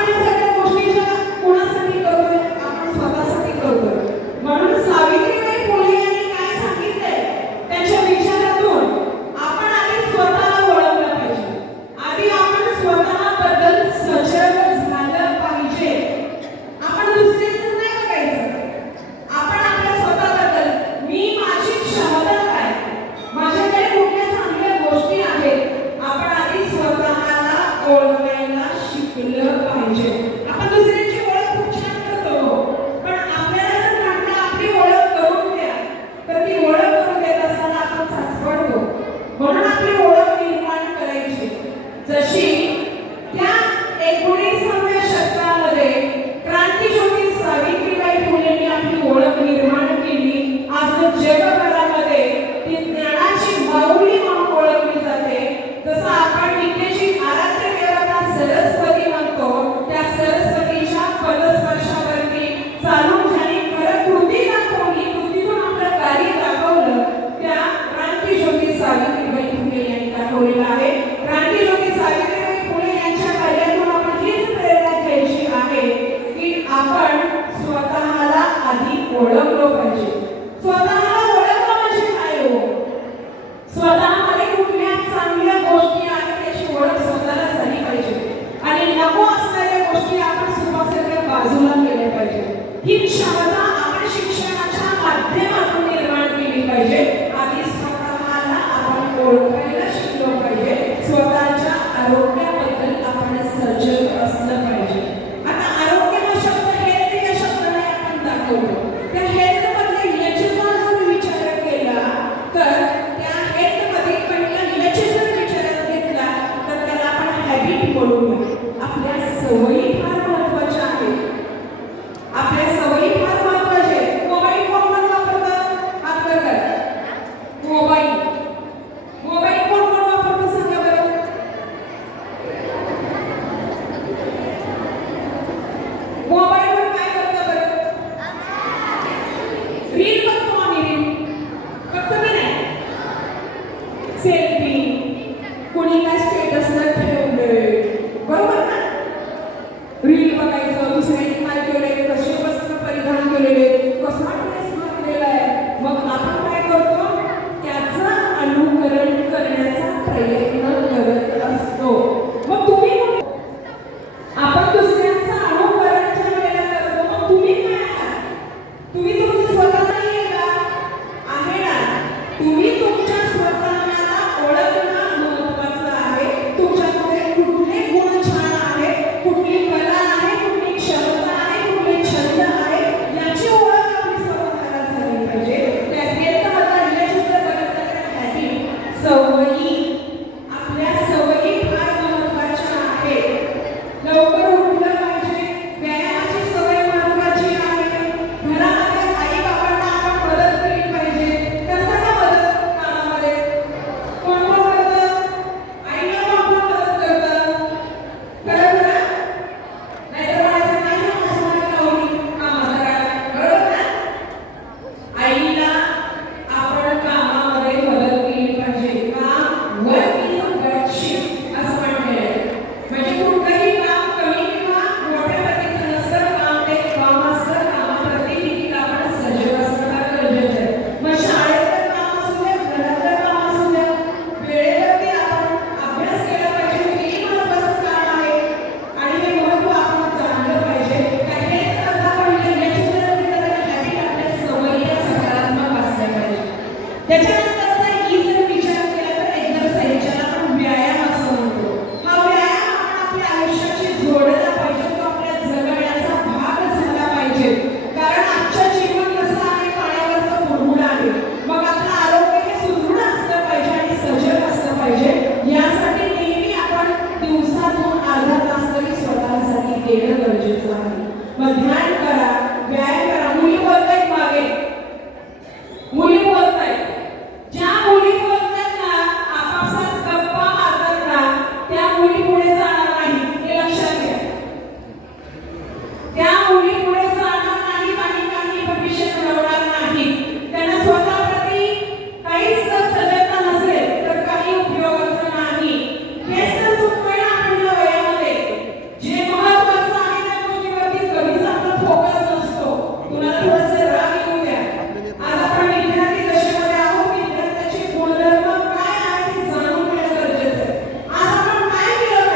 आपण या सगळ्या गोष्टीच्या कोणासाठी करतोय? आपण स्वतःसाठी करतोय. म्हणून सावित्रीबाई फुले यांनी काय सांगितलंय त्यांच्या विचारातून आपण आधी स्वतःला ओळखलं पाहिजे. आधी आपण स्वतःबद्दल सजग झालं पाहिजे. आपण दुसऱ्याचं नाही बघायचं. आपण आपल्या स्वतःबद्दल मी माझी क्षमता काय, माझ्याकडे कुठल्या चांगल्या गोष्टी आहेत, आपण आधी स्वतःला ओळखायला शिकलं पाहिजे. आपण दुसऱ्याची ओळख खूप छान करतो, पण आपल्याला जर म्हटलं आपली ओळख करून द्या तर ती ओळख करून देत असताना आपण साचपडतो. म्हणून आपली ओळख निर्माण करायची. जशी त्या 19व्या शतकामध्ये क्रांतिज्योती सावित्रीबाई फुलेंनी आपली ओळख निर्माण केली. आज जगभरामध्ये ती ज्ञानाची माऊली म्हणून ओळखली जाते. जसं आपण विद्येची आराध्य देवता सरस्वती म्हणतो, त्या सरस्वतीच्या पदस्पर्शावरती चालून ज्यांनी खरं कृती दाखवली, कृतीतून आपलं कार्य दाखवलं, त्या क्रांतिज्योती सावित्रीबाई फुले यांनी दाखवलेलं आहे. क्रांतिज्योती सावित्रीबाई फुले यांच्या कार्यातून आपण हीच प्रेरणा घ्यायची आहे की आपण स्वतःला आधी ओळखलं पाहिजे. स्वतःला ओळखलं म्हणजे काय हो? स्वतःमध्ये कुठल्या चांगल्या गोष्टी आहेत त्याची ओळख स्वतःला झाली पाहिजे आणि नको असणाऱ्या गोष्टी आपण सुरुवातीला बाजूला केल्या पाहिजे. ही क्षमता आपण शिक्षणाच्या माध्यमातून निर्माण केली पाहिजे. आधी स्वतःला आपण ओळखायला शिकलो पाहिजे. स्वतःच्या आरोग्याबद्दल आपण सजग असलं पाहिजे. आता आरोग्य हा शब्द हेल्थ या शब्दाने आपण दाखवतो. त्या हेल्थ मध्ये याचा जर विचार केला तर त्या हेल्थ मध्ये पहिला याचा जर विचार घेतला तर त्याला आपण हॅबिट म्हणूया. आपल्या सवयी